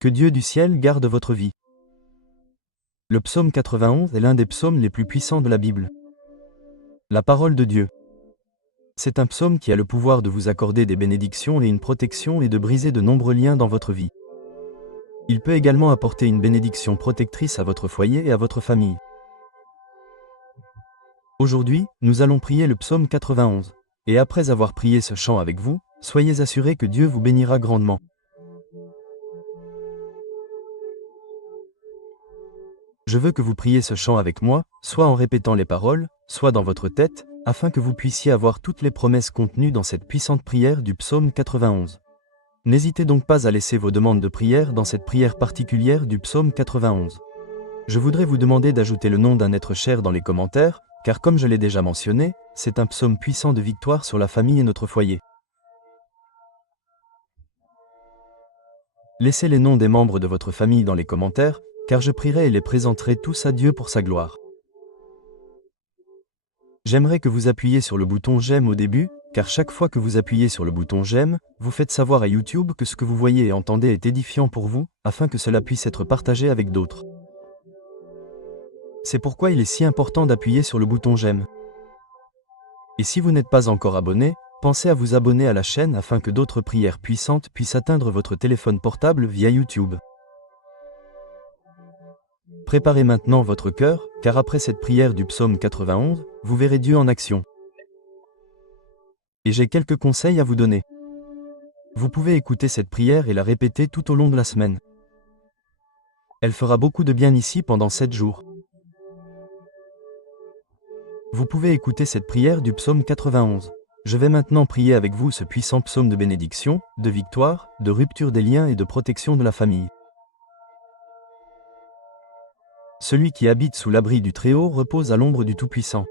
Que Dieu du ciel garde votre vie. Le psaume 91 est l'un des psaumes les plus puissants de la Bible. La parole de Dieu. C'est un psaume qui a le pouvoir de vous accorder des bénédictions et une protection et de briser de nombreux liens dans votre vie. Il peut également apporter une bénédiction protectrice à votre foyer et à votre famille. Aujourd'hui, nous allons prier le psaume 91. Et après avoir prié ce chant avec vous, soyez assurés que Dieu vous bénira grandement. Je veux que vous priez ce chant avec moi, soit en répétant les paroles, soit dans votre tête, afin que vous puissiez avoir toutes les promesses contenues dans cette puissante prière du psaume 91. N'hésitez donc pas à laisser vos demandes de prière dans cette prière particulière du psaume 91. Je voudrais vous demander d'ajouter le nom d'un être cher dans les commentaires, car comme je l'ai déjà mentionné, c'est un psaume puissant de victoire sur la famille et notre foyer. Laissez les noms des membres de votre famille dans les commentaires, car je prierai et les présenterai tous à Dieu pour sa gloire. J'aimerais que vous appuyiez sur le bouton j'aime au début, car chaque fois que vous appuyez sur le bouton j'aime, vous faites savoir à YouTube que ce que vous voyez et entendez est édifiant pour vous, afin que cela puisse être partagé avec d'autres. C'est pourquoi il est si important d'appuyer sur le bouton j'aime. Et si vous n'êtes pas encore abonné, pensez à vous abonner à la chaîne afin que d'autres prières puissantes puissent atteindre votre téléphone portable via YouTube. Préparez maintenant votre cœur, car après cette prière du psaume 91, vous verrez Dieu en action. Et j'ai quelques conseils à vous donner. Vous pouvez écouter cette prière et la répéter tout au long de la semaine. Elle fera beaucoup de bien ici pendant 7 jours. Vous pouvez écouter cette prière du psaume 91. Je vais maintenant prier avec vous ce puissant psaume de bénédiction, de victoire, de rupture des liens et de protection de la famille. Celui qui habite sous l'abri du Très-Haut repose à l'ombre du Tout-Puissant.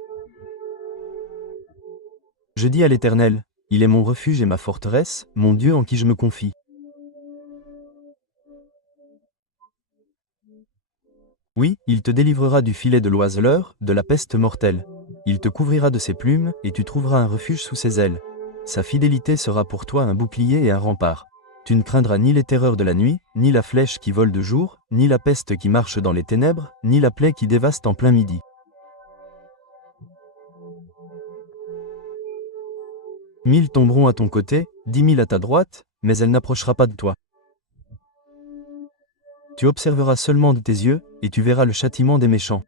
Je dis à l'Éternel, il est mon refuge et ma forteresse, mon Dieu en qui je me confie. Oui, il te délivrera du filet de l'oiseleur, de la peste mortelle. Il te couvrira de ses plumes, et tu trouveras un refuge sous ses ailes. Sa fidélité sera pour toi un bouclier et un rempart. Tu ne craindras ni les terreurs de la nuit, ni la flèche qui vole de jour, ni la peste qui marche dans les ténèbres, ni la plaie qui dévaste en plein midi. Mille tomberont à ton côté, 10 000 à ta droite, mais elle n'approchera pas de toi. Tu observeras seulement de tes yeux, et tu verras le châtiment des méchants.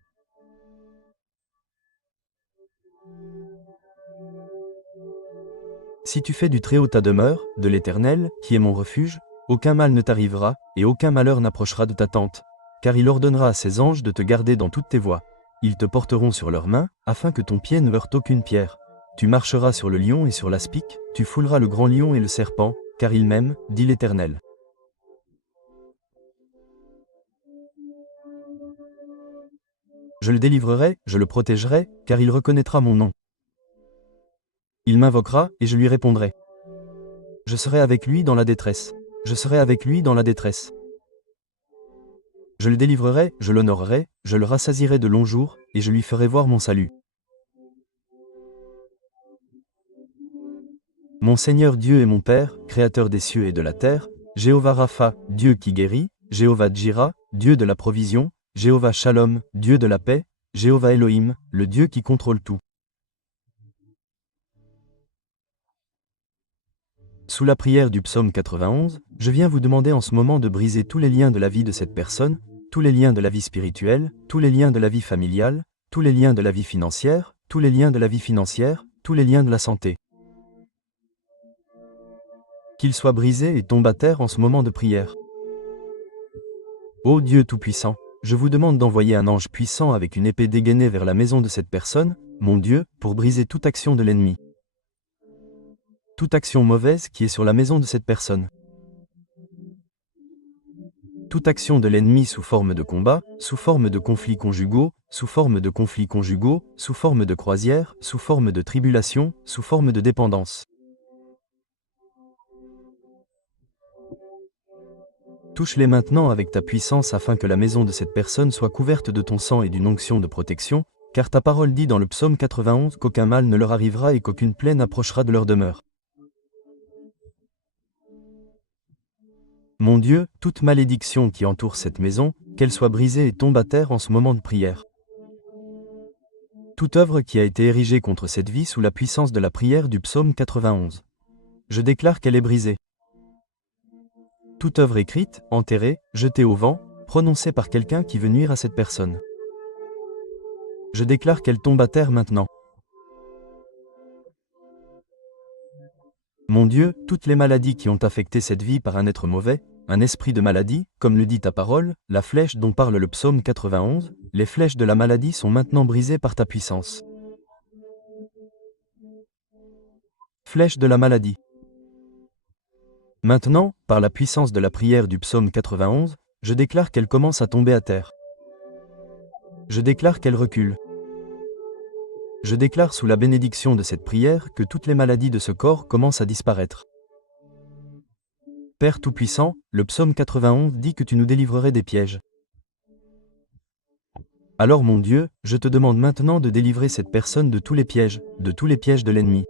Si tu fais du Très-Haut ta demeure, de l'Éternel, qui est mon refuge, aucun mal ne t'arrivera, et aucun malheur n'approchera de ta tente. Car il ordonnera à ses anges de te garder dans toutes tes voies. Ils te porteront sur leurs mains, afin que ton pied ne heurte aucune pierre. Tu marcheras sur le lion et sur l'aspic, tu fouleras le grand lion et le serpent, car il m'aime, dit l'Éternel. Je le délivrerai, je le protégerai, car il reconnaîtra mon nom. Il m'invoquera, et je lui répondrai. Je serai avec lui dans la détresse. Je serai avec lui dans la détresse. Je le délivrerai, je l'honorerai, je le rassasierai de longs jours, et je lui ferai voir mon salut. Mon Seigneur Dieu et mon Père, Créateur des cieux et de la terre, Jéhovah Rapha, Dieu qui guérit, Jéhovah Djira, Dieu de la provision, Jéhovah Shalom, Dieu de la paix, Jéhovah Elohim, le Dieu qui contrôle tout. Sous la prière du psaume 91, je viens vous demander en ce moment de briser tous les liens de la vie de cette personne, tous les liens de la vie spirituelle, tous les liens de la vie familiale, tous les liens de la vie financière, tous les liens de la vie financière, tous les liens de la santé. Qu'ils soient brisés et tombent à terre en ce moment de prière. Ô Dieu Tout-Puissant, je vous demande d'envoyer un ange puissant avec une épée dégainée vers la maison de cette personne, mon Dieu, pour briser toute action de l'ennemi. Toute action mauvaise qui est sur la maison de cette personne. Toute action de l'ennemi sous forme de combat, sous forme de conflits conjugaux, sous forme de conflits conjugaux, sous forme de croisière, sous forme de tribulation, sous forme de dépendance. Touche-les maintenant avec ta puissance afin que la maison de cette personne soit couverte de ton sang et d'une onction de protection, car ta parole dit dans le psaume 91 qu'aucun mal ne leur arrivera et qu'aucune plaie n'approchera de leur demeure. Mon Dieu, toute malédiction qui entoure cette maison, qu'elle soit brisée et tombe à terre en ce moment de prière. Toute œuvre qui a été érigée contre cette vie sous la puissance de la prière du psaume 91. Je déclare qu'elle est brisée. Toute œuvre écrite, enterrée, jetée au vent, prononcée par quelqu'un qui veut nuire à cette personne. Je déclare qu'elle tombe à terre maintenant. Mon Dieu, toutes les maladies qui ont affecté cette vie par un être mauvais, un esprit de maladie, comme le dit ta parole, la flèche dont parle le psaume 91, les flèches de la maladie sont maintenant brisées par ta puissance. Flèche de la maladie. Maintenant, par la puissance de la prière du psaume 91, je déclare qu'elle commence à tomber à terre. Je déclare qu'elle recule. Je déclare sous la bénédiction de cette prière que toutes les maladies de ce corps commencent à disparaître. Père Tout-Puissant, le psaume 91 dit que tu nous délivrerais des pièges. Alors mon Dieu, je te demande maintenant de délivrer cette personne de tous les pièges de l'ennemi.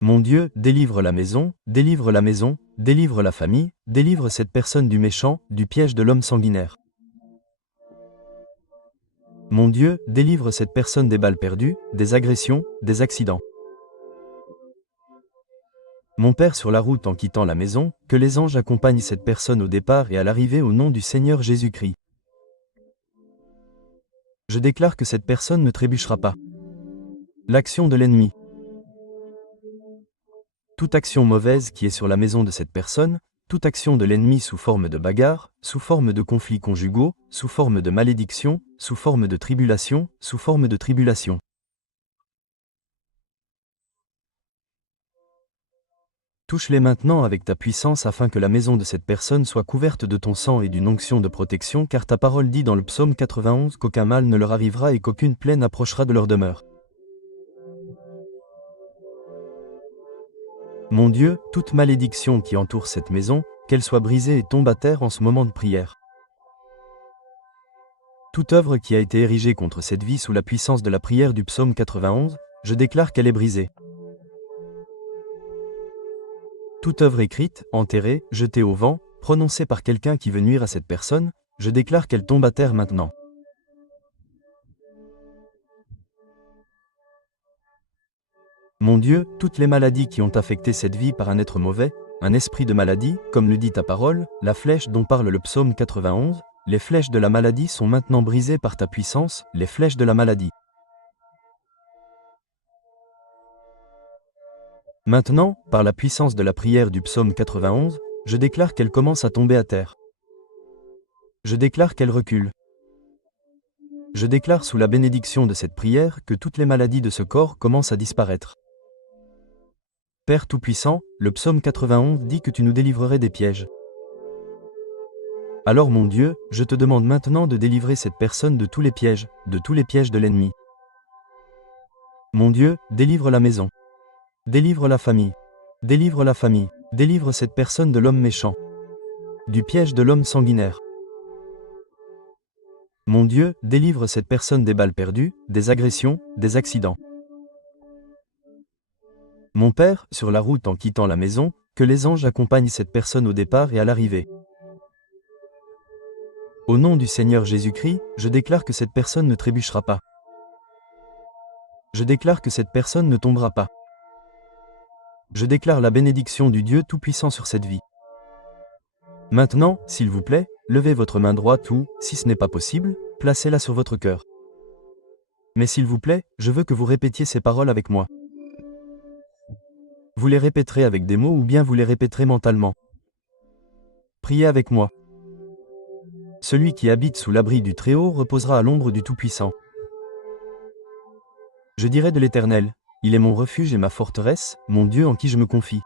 Mon Dieu, délivre la maison, délivre la famille, délivre cette personne du méchant, du piège de l'homme sanguinaire. Mon Dieu, délivre cette personne des balles perdues, des agressions, des accidents. Mon Père sur la route en quittant la maison, que les anges accompagnent cette personne au départ et à l'arrivée au nom du Seigneur Jésus-Christ. Je déclare que cette personne ne trébuchera pas. L'action de l'ennemi. Toute action mauvaise qui est sur la maison de cette personne, toute action de l'ennemi sous forme de bagarre, sous forme de conflits conjugaux, sous forme de malédiction, sous forme de tribulation, sous forme de tribulation. Touche-les maintenant avec ta puissance afin que la maison de cette personne soit couverte de ton sang et d'une onction de protection, car ta parole dit dans le psaume 91 qu'aucun mal ne leur arrivera et qu'aucune plaie n'approchera de leur demeure. Mon Dieu, toute malédiction qui entoure cette maison, qu'elle soit brisée et tombe à terre en ce moment de prière. Toute œuvre qui a été érigée contre cette vie sous la puissance de la prière du psaume 91, je déclare qu'elle est brisée. Toute œuvre écrite, enterrée, jetée au vent, prononcée par quelqu'un qui veut nuire à cette personne, je déclare qu'elle tombe à terre maintenant. Mon Dieu, toutes les maladies qui ont affecté cette vie par un être mauvais, un esprit de maladie, comme le dit ta parole, la flèche dont parle le psaume 91, les flèches de la maladie sont maintenant brisées par ta puissance, les flèches de la maladie. Maintenant, par la puissance de la prière du psaume 91, je déclare qu'elle commence à tomber à terre. Je déclare qu'elle recule. Je déclare sous la bénédiction de cette prière que toutes les maladies de ce corps commencent à disparaître. Père Tout-Puissant, le psaume 91 dit que tu nous délivrerais des pièges. Alors mon Dieu, je te demande maintenant de délivrer cette personne de tous les pièges de l'ennemi. Mon Dieu, délivre la maison. Délivre la famille. Délivre cette personne de l'homme méchant. Du piège de l'homme sanguinaire. Mon Dieu, délivre cette personne des balles perdues, des agressions, des accidents. Mon Père, sur la route en quittant la maison, que les anges accompagnent cette personne au départ et à l'arrivée. Au nom du Seigneur Jésus-Christ, je déclare que cette personne ne trébuchera pas. Je déclare que cette personne ne tombera pas. Je déclare la bénédiction du Dieu Tout-Puissant sur cette vie. Maintenant, s'il vous plaît, levez votre main droite ou, si ce n'est pas possible, placez-la sur votre cœur. Mais s'il vous plaît, je veux que vous répétiez ces paroles avec moi. Vous les répéterez avec des mots ou bien vous les répéterez mentalement. Priez avec moi. Celui qui habite sous l'abri du Très-Haut reposera à l'ombre du Tout-Puissant. Je dirai de l'Éternel, il est mon refuge et ma forteresse, mon Dieu en qui je me confie.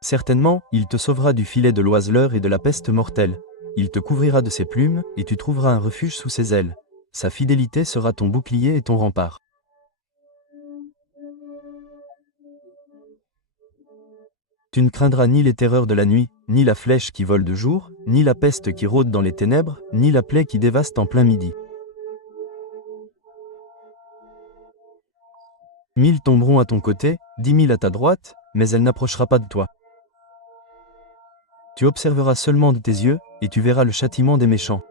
Certainement, il te sauvera du filet de l'oiseleur et de la peste mortelle. Il te couvrira de ses plumes, et tu trouveras un refuge sous ses ailes. Sa fidélité sera ton bouclier et ton rempart. Tu ne craindras ni les terreurs de la nuit, ni la flèche qui vole de jour, ni la peste qui rôde dans les ténèbres, ni la plaie qui dévaste en plein midi. 1000 tomberont à ton côté, 10 000 à ta droite, mais elle n'approchera pas de toi. Tu observeras seulement de tes yeux, et tu verras le châtiment des méchants.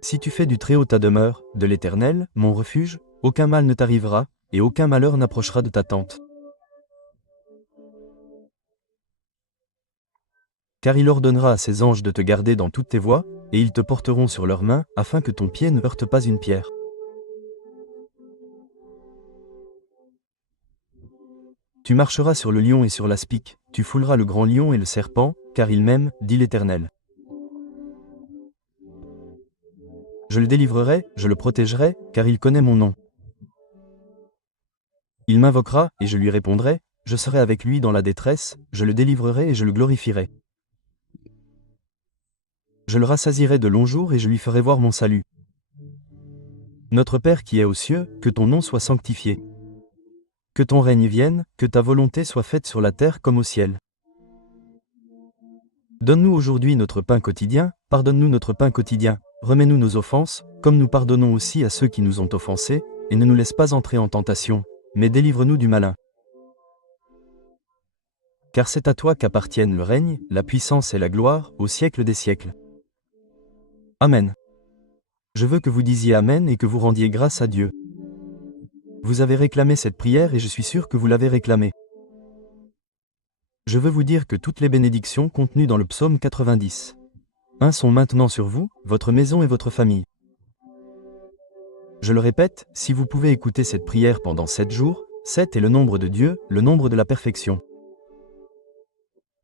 Si tu fais du Très-Haut ta demeure, de l'Éternel, mon refuge, aucun mal ne t'arrivera, et aucun malheur n'approchera de ta tente. Car il ordonnera à ses anges de te garder dans toutes tes voies, et ils te porteront sur leurs mains, afin que ton pied ne heurte pas une pierre. Tu marcheras sur le lion et sur l'aspic, tu fouleras le grand lion et le serpent, car il m'aime, dit l'Éternel. Je le délivrerai, je le protégerai, car il connaît mon nom. Il m'invoquera, et je lui répondrai, je serai avec lui dans la détresse, je le délivrerai et je le glorifierai. Je le rassasierai de longs jours et je lui ferai voir mon salut. Notre Père qui es aux cieux, que ton nom soit sanctifié. Que ton règne vienne, que ta volonté soit faite sur la terre comme au ciel. Donne-nous aujourd'hui notre pain quotidien, pardonne-nous notre pain quotidien, remets-nous nos offenses, comme nous pardonnons aussi à ceux qui nous ont offensés, et ne nous laisse pas entrer en tentation, mais délivre-nous du malin. Car c'est à toi qu'appartiennent le règne, la puissance et la gloire, au siècle des siècles. Amen. Je veux que vous disiez Amen et que vous rendiez grâce à Dieu. Vous avez réclamé cette prière et je suis sûr que vous l'avez réclamée. Je veux vous dire que toutes les bénédictions contenues dans le psaume 90 sont maintenant sur vous, votre maison et votre famille. Je le répète, si vous pouvez écouter cette prière pendant 7 jours, 7 est le nombre de Dieu, le nombre de la perfection.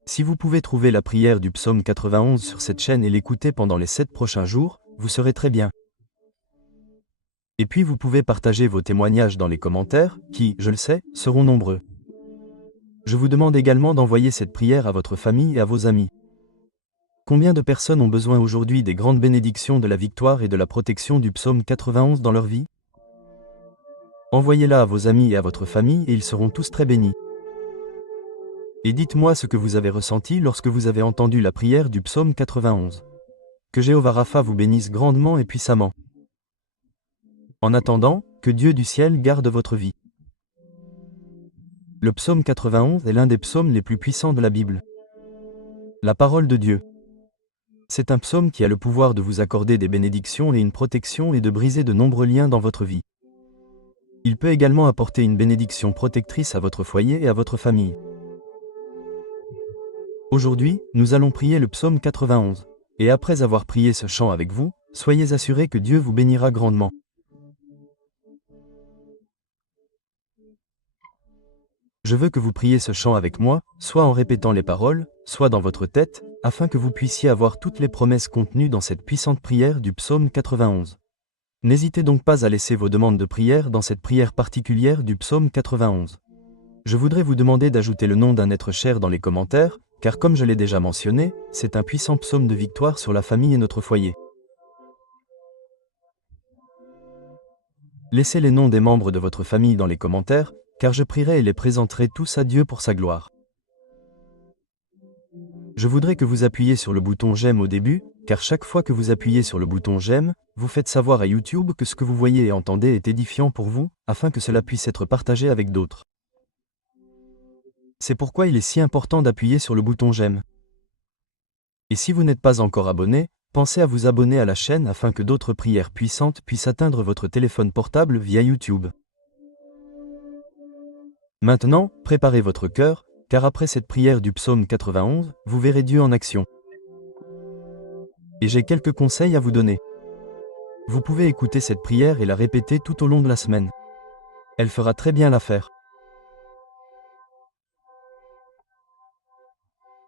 Si vous pouvez trouver la prière du psaume 91 sur cette chaîne et l'écouter pendant les 7 prochains jours, vous serez très bien. Et puis vous pouvez partager vos témoignages dans les commentaires, qui, je le sais, seront nombreux. Je vous demande également d'envoyer cette prière à votre famille et à vos amis. Combien de personnes ont besoin aujourd'hui des grandes bénédictions de la victoire et de la protection du psaume 91 dans leur vie? Envoyez-la à vos amis et à votre famille et ils seront tous très bénis. Et dites-moi ce que vous avez ressenti lorsque vous avez entendu la prière du psaume 91. Que Jéhovah Rapha vous bénisse grandement et puissamment. En attendant, que Dieu du ciel garde votre vie. Le psaume 91 est l'un des psaumes les plus puissants de la Bible. La parole de Dieu. C'est un psaume qui a le pouvoir de vous accorder des bénédictions et une protection et de briser de nombreux liens dans votre vie. Il peut également apporter une bénédiction protectrice à votre foyer et à votre famille. Aujourd'hui, nous allons prier le psaume 91. Et après avoir prié ce chant avec vous, soyez assurés que Dieu vous bénira grandement. Je veux que vous priez ce chant avec moi, soit en répétant les paroles, soit dans votre tête, afin que vous puissiez avoir toutes les promesses contenues dans cette puissante prière du psaume 91. N'hésitez donc pas à laisser vos demandes de prière dans cette prière particulière du psaume 91. Je voudrais vous demander d'ajouter le nom d'un être cher dans les commentaires, car comme je l'ai déjà mentionné, c'est un puissant psaume de victoire sur la famille et notre foyer. Laissez les noms des membres de votre famille dans les commentaires, car je prierai et les présenterai tous à Dieu pour sa gloire. Je voudrais que vous appuyiez sur le bouton j'aime au début, car chaque fois que vous appuyez sur le bouton j'aime, vous faites savoir à YouTube que ce que vous voyez et entendez est édifiant pour vous, afin que cela puisse être partagé avec d'autres. C'est pourquoi il est si important d'appuyer sur le bouton j'aime. Et si vous n'êtes pas encore abonné, pensez à vous abonner à la chaîne afin que d'autres prières puissantes puissent atteindre votre téléphone portable via YouTube. Maintenant, préparez votre cœur, car après cette prière du psaume 91, vous verrez Dieu en action. Et j'ai quelques conseils à vous donner. Vous pouvez écouter cette prière et la répéter tout au long de la semaine. Elle fera très bien l'affaire.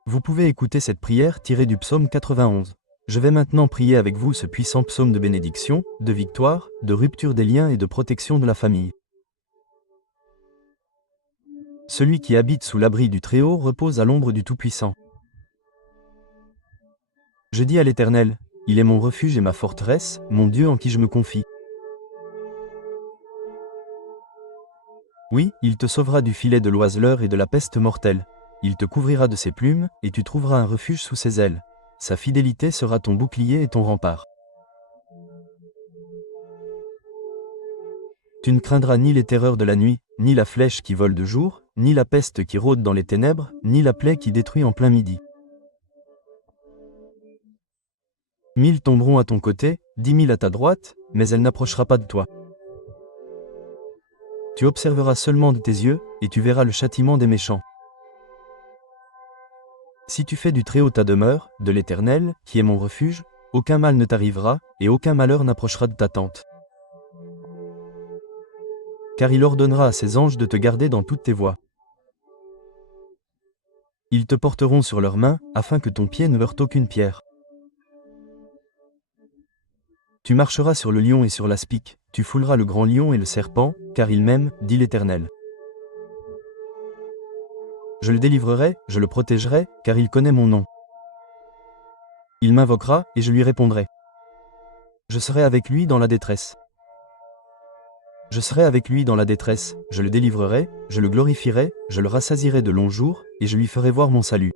Vous pouvez écouter cette prière tirée du psaume 91. Je vais maintenant prier avec vous ce puissant psaume de bénédiction, de victoire, de rupture des liens et de protection de la famille. Celui qui habite sous l'abri du Très-Haut repose à l'ombre du Tout-Puissant. Je dis à l'Éternel, il est mon refuge et ma forteresse, mon Dieu en qui je me confie. Oui, il te sauvera du filet de l'oiseleur et de la peste mortelle. Il te couvrira de ses plumes, et tu trouveras un refuge sous ses ailes. Sa fidélité sera ton bouclier et ton rempart. Tu ne craindras ni les terreurs de la nuit, ni la flèche qui vole de jour, ni la peste qui rôde dans les ténèbres, ni la plaie qui détruit en plein midi. 1000 tomberont à ton côté, 10 000 à ta droite, mais elle n'approchera pas de toi. Tu observeras seulement de tes yeux, et tu verras le châtiment des méchants. Si tu fais du Très-Haut ta demeure, de l'Éternel, qui est mon refuge, aucun mal ne t'arrivera, et aucun malheur n'approchera de ta tente. Car il ordonnera à ses anges de te garder dans toutes tes voies. Ils te porteront sur leurs mains, afin que ton pied ne heurte aucune pierre. Tu marcheras sur le lion et sur l'aspic, tu fouleras le grand lion et le serpent, car il m'aime, dit l'Éternel. Je le délivrerai, je le protégerai, car il connaît mon nom. Il m'invoquera, et je lui répondrai. Je serai avec lui dans la détresse. Je serai avec lui dans la détresse, je le délivrerai, je le glorifierai, je le rassasierai de longs jours, et je lui ferai voir mon salut.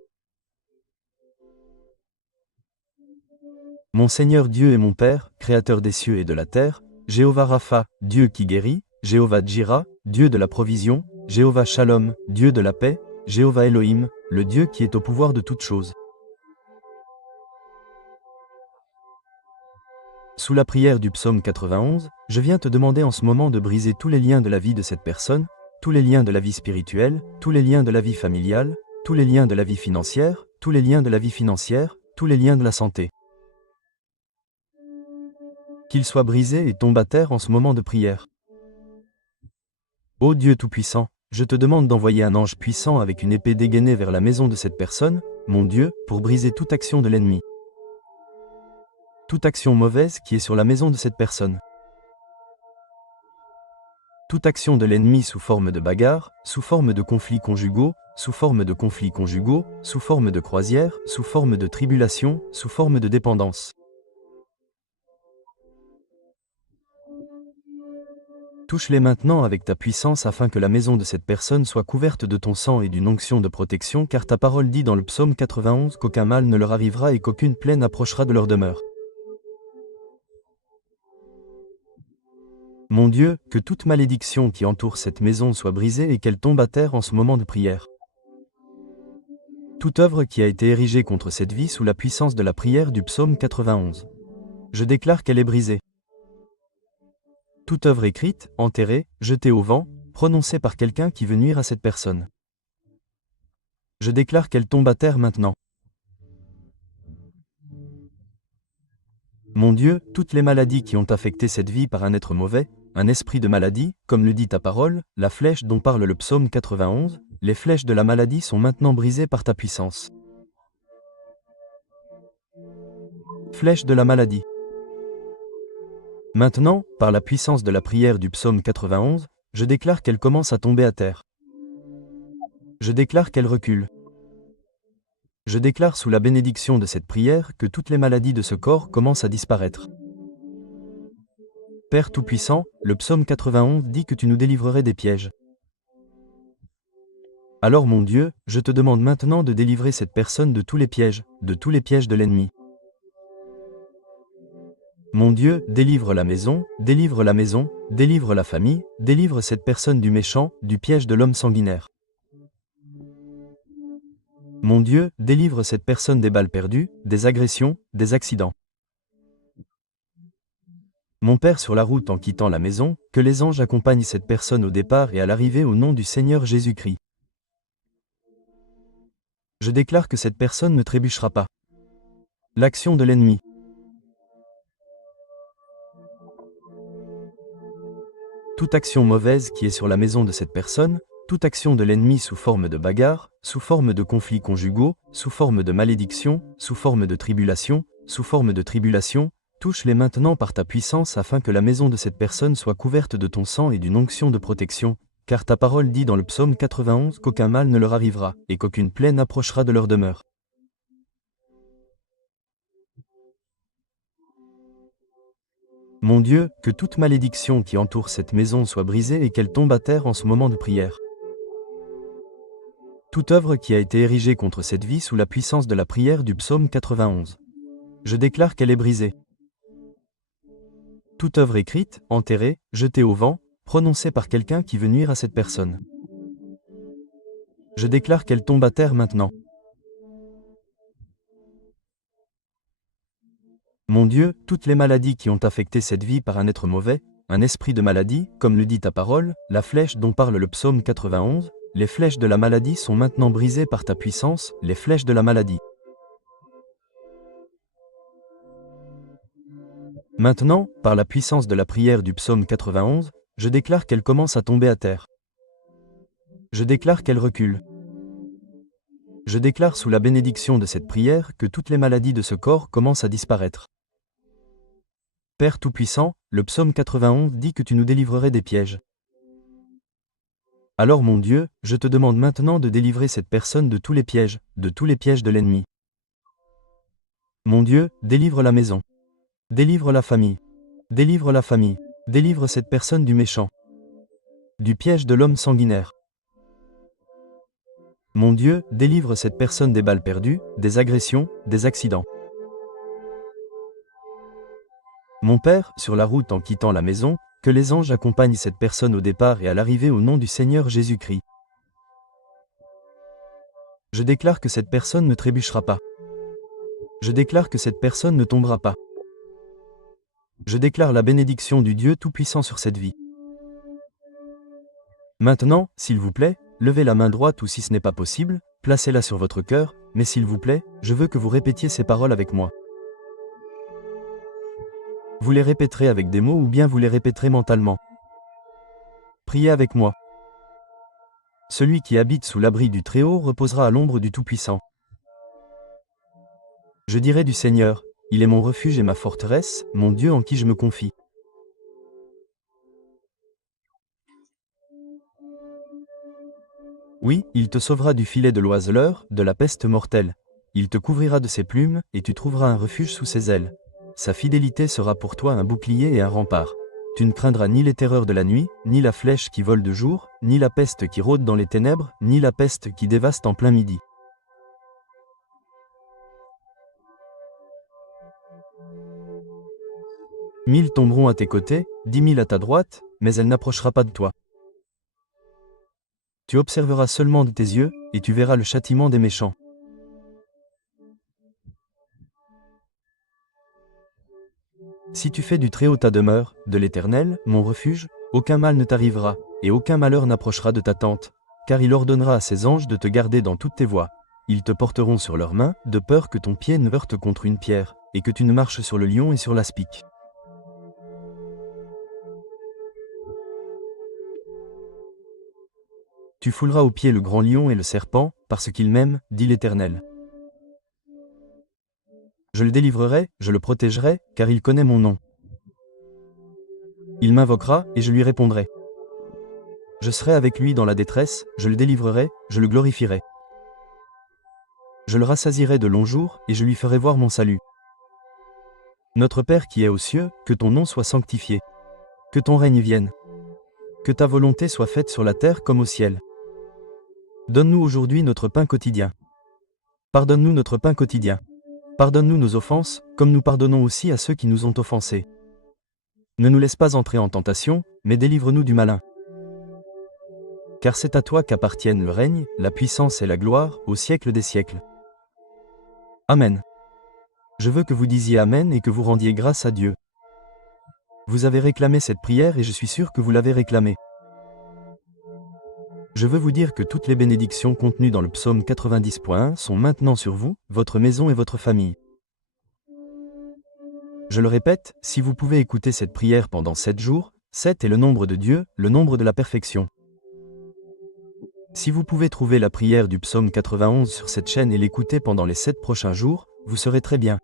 Mon Seigneur Dieu et mon Père, Créateur des cieux et de la terre, Jéhovah Rapha, Dieu qui guérit, Jéhovah Djira, Dieu de la provision, Jéhovah Shalom, Dieu de la paix, Jéhovah Elohim, le Dieu qui est au pouvoir de toutes choses. Sous la prière du psaume 91, je viens te demander en ce moment de briser tous les liens de la vie de cette personne, tous les liens de la vie spirituelle, tous les liens de la vie familiale, tous les liens de la vie financière, tous les liens de la vie financière, tous les liens de la santé. Qu'ils soient brisés et tombent à terre en ce moment de prière. Ô Dieu Tout-Puissant, je te demande d'envoyer un ange puissant avec une épée dégainée vers la maison de cette personne, mon Dieu, pour briser toute action de l'ennemi. Toute action mauvaise qui est sur la maison de cette personne. Toute action de l'ennemi sous forme de bagarre, sous forme de conflits conjugaux, sous forme de conflits conjugaux, sous forme de croisière, sous forme de tribulation, sous forme de dépendance. Touche-les maintenant avec ta puissance afin que la maison de cette personne soit couverte de ton sang et d'une onction de protection, car ta parole dit dans le psaume 91 qu'aucun mal ne leur arrivera et qu'aucune plaie n'approchera de leur demeure. Mon Dieu, que toute malédiction qui entoure cette maison soit brisée et qu'elle tombe à terre en ce moment de prière. Toute œuvre qui a été érigée contre cette vie sous la puissance de la prière du psaume 91. Je déclare qu'elle est brisée. Toute œuvre écrite, enterrée, jetée au vent, prononcée par quelqu'un qui veut nuire à cette personne. Je déclare qu'elle tombe à terre maintenant. Mon Dieu, toutes les maladies qui ont affecté cette vie par un être mauvais, un esprit de maladie, comme le dit ta parole, la flèche dont parle le psaume 91, les flèches de la maladie sont maintenant brisées par ta puissance. Flèche de la maladie. Maintenant, par la puissance de la prière du psaume 91, je déclare qu'elle commence à tomber à terre. Je déclare qu'elle recule. Je déclare sous la bénédiction de cette prière que toutes les maladies de ce corps commencent à disparaître. Père Tout-Puissant, le psaume 91 dit que tu nous délivrerais des pièges. Alors mon Dieu, je te demande maintenant de délivrer cette personne de tous les pièges de l'ennemi. Mon Dieu, délivre la maison, délivre la famille, délivre cette personne du méchant, du piège de l'homme sanguinaire. Mon Dieu, délivre cette personne des balles perdues, des agressions, des accidents. Mon Père sur la route en quittant la maison, que les anges accompagnent cette personne au départ et à l'arrivée au nom du Seigneur Jésus-Christ. Je déclare que cette personne ne trébuchera pas. L'action de l'ennemi. Toute action mauvaise qui est sur la maison de cette personne, toute action de l'ennemi sous forme de bagarre, sous forme de conflits conjugaux, sous forme de malédiction, sous forme de tribulation, touche-les maintenant par ta puissance afin que la maison de cette personne soit couverte de ton sang et d'une onction de protection, car ta parole dit dans le psaume 91 qu'aucun mal ne leur arrivera, et qu'aucune plaie n'approchera de leur demeure. Mon Dieu, que toute malédiction qui entoure cette maison soit brisée et qu'elle tombe à terre en ce moment de prière. Toute œuvre qui a été érigée contre cette vie sous la puissance de la prière du psaume 91. Je déclare qu'elle est brisée. Toute œuvre écrite, enterrée, jetée au vent, prononcée par quelqu'un qui veut nuire à cette personne. Je déclare qu'elle tombe à terre maintenant. Mon Dieu, toutes les maladies qui ont affecté cette vie par un être mauvais, un esprit de maladie, comme le dit ta parole, la flèche dont parle le psaume 91, les flèches de la maladie sont maintenant brisées par ta puissance, les flèches de la maladie. Maintenant, par la puissance de la prière du psaume 91, je déclare qu'elle commence à tomber à terre. Je déclare qu'elle recule. Je déclare sous la bénédiction de cette prière que toutes les maladies de ce corps commencent à disparaître. Père Tout-Puissant, le psaume 91 dit que tu nous délivrerais des pièges. Alors mon Dieu, je te demande maintenant de délivrer cette personne de tous les pièges de l'ennemi. Mon Dieu, délivre la maison. Délivre la famille. Délivre la famille. Délivre cette personne du méchant. Du piège de l'homme sanguinaire. Mon Dieu, délivre cette personne des balles perdues, des agressions, des accidents. Mon Père, sur la route en quittant la maison, que les anges accompagnent cette personne au départ et à l'arrivée au nom du Seigneur Jésus-Christ. Je déclare que cette personne ne trébuchera pas. Je déclare que cette personne ne tombera pas. Je déclare la bénédiction du Dieu Tout-Puissant sur cette vie. Maintenant, s'il vous plaît, levez la main droite ou si ce n'est pas possible, placez-la sur votre cœur, mais s'il vous plaît, je veux que vous répétiez ces paroles avec moi. Vous les répéterez avec des mots ou bien vous les répéterez mentalement. Priez avec moi. Celui qui habite sous l'abri du Très-Haut reposera à l'ombre du Tout-Puissant. Je dirai du Seigneur, il est mon refuge et ma forteresse, mon Dieu en qui je me confie. Oui, il te sauvera du filet de l'oiseleur, de la peste mortelle. Il te couvrira de ses plumes, et tu trouveras un refuge sous ses ailes. Sa fidélité sera pour toi un bouclier et un rempart. Tu ne craindras ni les terreurs de la nuit, ni la flèche qui vole de jour, ni la peste qui rôde dans les ténèbres, ni la peste qui dévaste en plein midi. Mille tomberont à tes côtés, 10 000 à ta droite, mais elle n'approchera pas de toi. Tu observeras seulement de tes yeux, et tu verras le châtiment des méchants. Si tu fais du Très-Haut ta demeure, de l'Éternel, mon refuge, aucun mal ne t'arrivera, et aucun malheur n'approchera de ta tente, car il ordonnera à ses anges de te garder dans toutes tes voies. Ils te porteront sur leurs mains, de peur que ton pied ne heurte contre une pierre, et que tu ne marches sur le lion et sur l'aspic. Tu fouleras aux pieds le grand lion et le serpent, parce qu'il m'aime, dit l'Éternel. Je le délivrerai, je le protégerai, car il connaît mon nom. Il m'invoquera, et je lui répondrai. Je serai avec lui dans la détresse, je le délivrerai, je le glorifierai. Je le rassasierai de longs jours, et je lui ferai voir mon salut. Notre Père qui es aux cieux, que ton nom soit sanctifié. Que ton règne vienne. Que ta volonté soit faite sur la terre comme au ciel. Donne-nous aujourd'hui notre pain quotidien. Pardonne-nous notre pain quotidien. Pardonne-nous nos offenses, comme nous pardonnons aussi à ceux qui nous ont offensés. Ne nous laisse pas entrer en tentation, mais délivre-nous du malin. Car c'est à toi qu'appartiennent le règne, la puissance et la gloire, au siècle des siècles. Amen. Je veux que vous disiez Amen et que vous rendiez grâce à Dieu. Vous avez réclamé cette prière et je suis sûr que vous l'avez réclamée. Je veux vous dire que toutes les bénédictions contenues dans le psaume 90.1 sont maintenant sur vous, votre maison et votre famille. Je le répète, si vous pouvez écouter cette prière pendant 7 jours, 7 est le nombre de Dieu, le nombre de la perfection. Si vous pouvez trouver la prière du psaume 91 sur cette chaîne et l'écouter pendant les 7 prochains jours, vous serez très bien.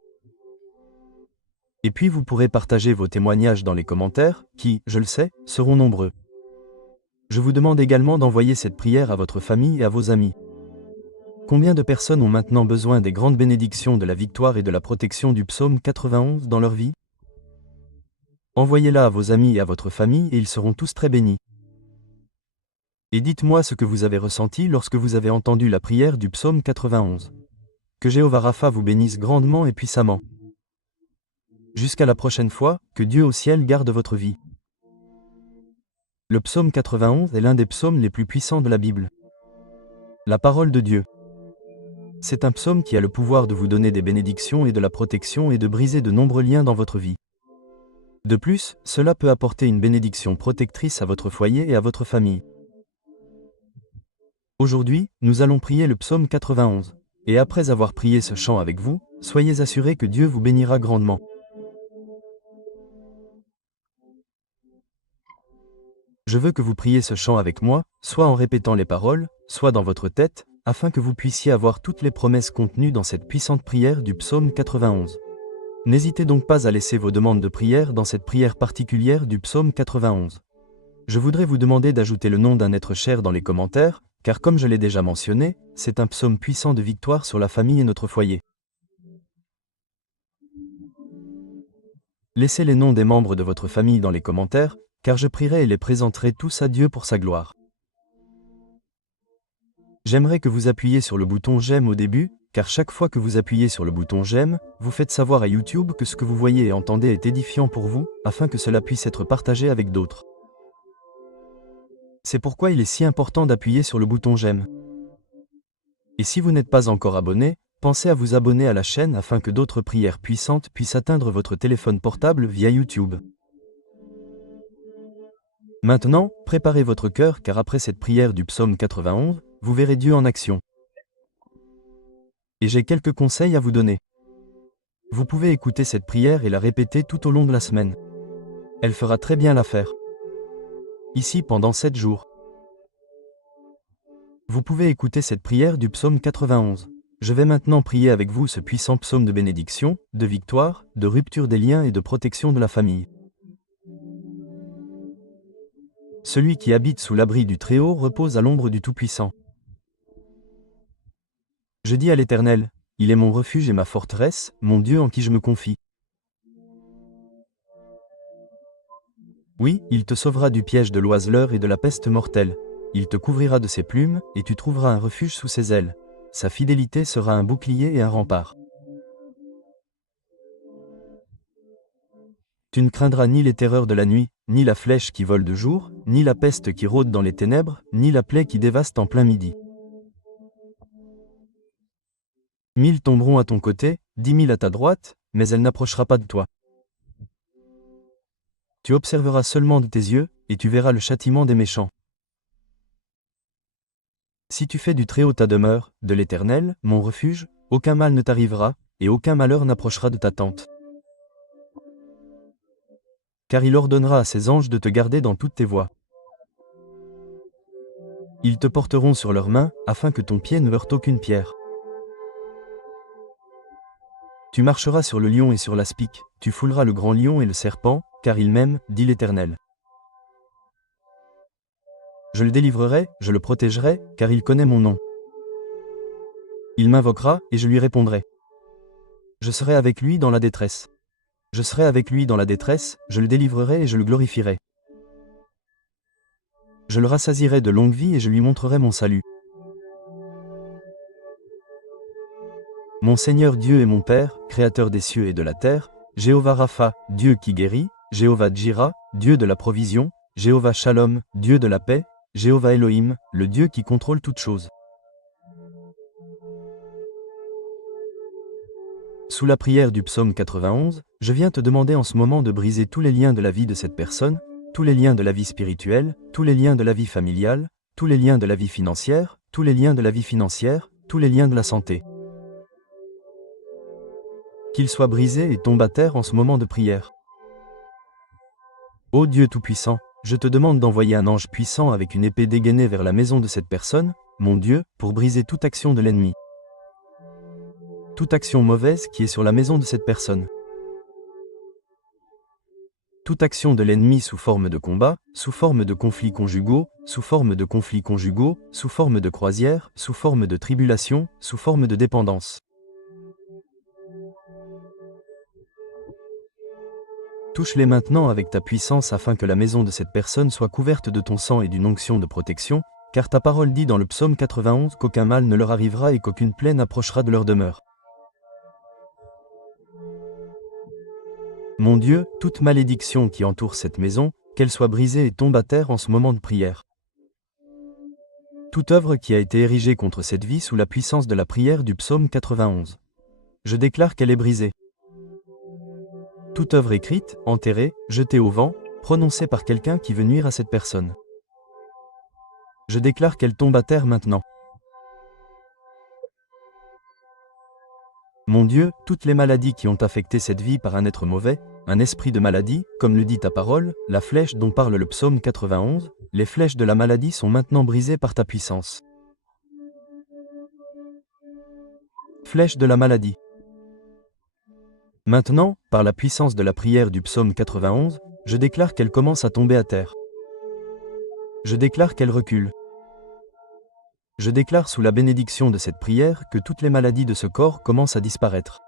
Et puis vous pourrez partager vos témoignages dans les commentaires, qui, je le sais, seront nombreux. Je vous demande également d'envoyer cette prière à votre famille et à vos amis. Combien de personnes ont maintenant besoin des grandes bénédictions de la victoire et de la protection du psaume 91 dans leur vie? Envoyez-la à vos amis et à votre famille et ils seront tous très bénis. Et dites-moi ce que vous avez ressenti lorsque vous avez entendu la prière du psaume 91. Que Jéhovah Rapha vous bénisse grandement et puissamment. Jusqu'à la prochaine fois, que Dieu au ciel garde votre vie. Le psaume 91 est l'un des psaumes les plus puissants de la Bible. La parole de Dieu. C'est un psaume qui a le pouvoir de vous donner des bénédictions et de la protection et de briser de nombreux liens dans votre vie. De plus, cela peut apporter une bénédiction protectrice à votre foyer et à votre famille. Aujourd'hui, nous allons prier le psaume 91. Et après avoir prié ce chant avec vous, soyez assurés que Dieu vous bénira grandement. Je veux que vous priez ce chant avec moi, soit en répétant les paroles, soit dans votre tête, afin que vous puissiez avoir toutes les promesses contenues dans cette puissante prière du psaume 91. N'hésitez donc pas à laisser vos demandes de prière dans cette prière particulière du psaume 91. Je voudrais vous demander d'ajouter le nom d'un être cher dans les commentaires, car comme je l'ai déjà mentionné, c'est un psaume puissant de victoire sur la famille et notre foyer. Laissez les noms des membres de votre famille dans les commentaires, car je prierai et les présenterai tous à Dieu pour sa gloire. J'aimerais que vous appuyiez sur le bouton j'aime au début, car chaque fois que vous appuyez sur le bouton j'aime, vous faites savoir à YouTube que ce que vous voyez et entendez est édifiant pour vous, afin que cela puisse être partagé avec d'autres. C'est pourquoi il est si important d'appuyer sur le bouton j'aime. Et si vous n'êtes pas encore abonné, pensez à vous abonner à la chaîne afin que d'autres prières puissantes puissent atteindre votre téléphone portable via YouTube. Maintenant, préparez votre cœur car après cette prière du psaume 91, vous verrez Dieu en action. Et j'ai quelques conseils à vous donner. Vous pouvez écouter cette prière et la répéter tout au long de la semaine. Elle fera très bien l'affaire. Ici pendant 7 jours. Vous pouvez écouter cette prière du psaume 91. Je vais maintenant prier avec vous ce puissant psaume de bénédiction, de victoire, de rupture des liens et de protection de la famille. Celui qui habite sous l'abri du Très-Haut repose à l'ombre du Tout-Puissant. Je dis à l'Éternel, il est mon refuge et ma forteresse, mon Dieu en qui je me confie. Oui, il te sauvera du piège de l'oiseleur et de la peste mortelle. Il te couvrira de ses plumes, et tu trouveras un refuge sous ses ailes. Sa fidélité sera un bouclier et un rempart. Tu ne craindras ni les terreurs de la nuit, ni la flèche qui vole de jour, ni la peste qui rôde dans les ténèbres, ni la plaie qui dévaste en plein midi. 1000 tomberont à ton côté, 10 000 à ta droite, mais elle n'approchera pas de toi. Tu observeras seulement de tes yeux, et tu verras le châtiment des méchants. Si tu fais du Très-Haut ta demeure, de l'Éternel, mon refuge, aucun mal ne t'arrivera, et aucun malheur n'approchera de ta tente. Car il ordonnera à ses anges de te garder dans toutes tes voies. Ils te porteront sur leurs mains, afin que ton pied ne heurte aucune pierre. Tu marcheras sur le lion et sur l'aspic, tu fouleras le grand lion et le serpent, car il m'aime, dit l'Éternel. Je le délivrerai, je le protégerai, car il connaît mon nom. Il m'invoquera, et je lui répondrai. Je serai avec lui dans la détresse. Je serai avec lui dans la détresse, je le délivrerai et je le glorifierai. Je le rassasierai de longue vie et je lui montrerai mon salut. Mon Seigneur Dieu et mon Père, Créateur des cieux et de la terre, Jéhovah Rapha, Dieu qui guérit, Jéhovah Djira, Dieu de la provision, Jéhovah Shalom, Dieu de la paix, Jéhovah Elohim, le Dieu qui contrôle toutes choses. Sous la prière du psaume 91, je viens te demander en ce moment de briser tous les liens de la vie de cette personne, tous les liens de la vie spirituelle, tous les liens de la vie familiale, tous les liens de la vie financière, tous les liens de la vie financière, tous les liens de la santé. Qu'ils soient brisés et tombent à terre en ce moment de prière. Ô Dieu Tout-Puissant, je te demande d'envoyer un ange puissant avec une épée dégainée vers la maison de cette personne, mon Dieu, pour briser toute action de l'ennemi. Toute action mauvaise qui est sur la maison de cette personne. Toute action de l'ennemi sous forme de combat, sous forme de conflits conjugaux, sous forme de conflits conjugaux, sous forme de croisière, sous forme de tribulation, sous forme de dépendance. Touche-les maintenant avec ta puissance afin que la maison de cette personne soit couverte de ton sang et d'une onction de protection, car ta parole dit dans le psaume 91 qu'aucun mal ne leur arrivera et qu'aucune plaie n'approchera de leur demeure. Mon Dieu, toute malédiction qui entoure cette maison, qu'elle soit brisée et tombe à terre en ce moment de prière. Toute œuvre qui a été érigée contre cette vie sous la puissance de la prière du psaume 91. Je déclare qu'elle est brisée. Toute œuvre écrite, enterrée, jetée au vent, prononcée par quelqu'un qui veut nuire à cette personne. Je déclare qu'elle tombe à terre maintenant. Mon Dieu, toutes les maladies qui ont affecté cette vie par un être mauvais, un esprit de maladie, comme le dit ta parole, la flèche dont parle le psaume 91, les flèches de la maladie sont maintenant brisées par ta puissance. Flèche de la maladie. Maintenant, par la puissance de la prière du psaume 91, je déclare qu'elle commence à tomber à terre. Je déclare qu'elle recule. Je déclare sous la bénédiction de cette prière que toutes les maladies de ce corps commencent à disparaître.